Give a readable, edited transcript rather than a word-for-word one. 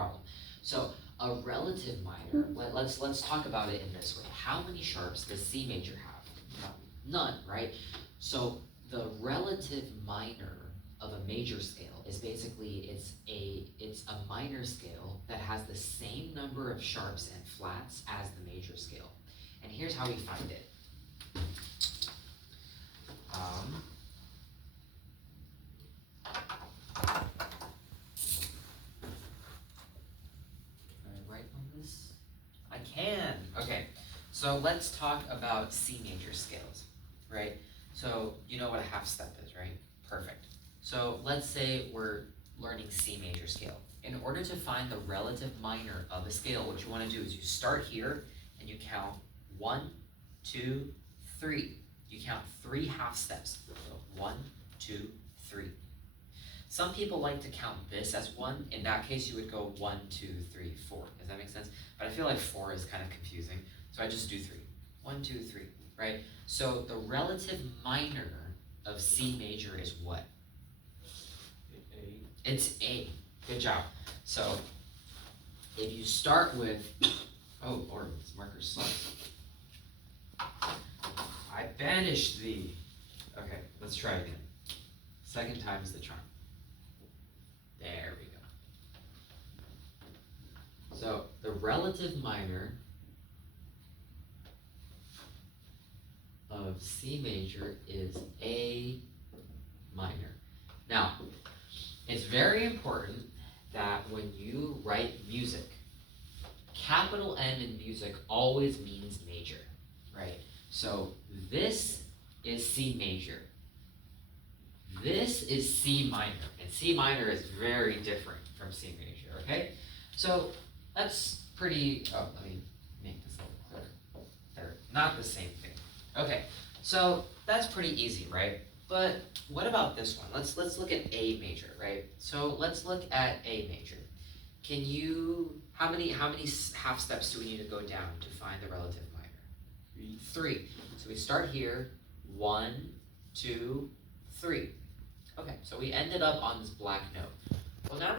problem. So a relative minor, let's talk about it in this way. How many sharps does C major have? None, right? So the relative minor of a major scale is basically it's a minor scale that has the same number of sharps and flats as the major scale. And here's how we find it. I can. Okay, so let's talk about C major scales, right? So you know what a half step is, right? Perfect. So let's say we're learning C major scale. In order to find the relative minor of a scale, what you want to do is you start here and you count 1, 2, 3. You count 3 half steps. So 1, 2, 3. Some people like to count this as 1. In that case, you would go 1, 2, 3, 4. Does that make sense? But I feel like 4 is kind of confusing, so I just do 3. 1, 2, 3, right? So the relative minor of C major is what? A. It's A. Good job. So if you start with, oh Lord, this marker sucks. I banished thee. Okay, let's try again. Second time's the charm. There we go. So the relative minor of C major is A minor. Now, it's very important that when you write music, capital M in music always means major, right? So this is C major. This is C minor, and C minor is very different from C major, okay? So that's pretty, let me make this a little clearer. They're not the same thing. Okay, so that's pretty easy, right? But what about this one? Let's look at A major, right? So let's look at A major. Can you, how many half steps do we need to go down to find the relative minor? 3. So we start here, 1, 2, 3. Okay, so we ended up on this black note. Well, now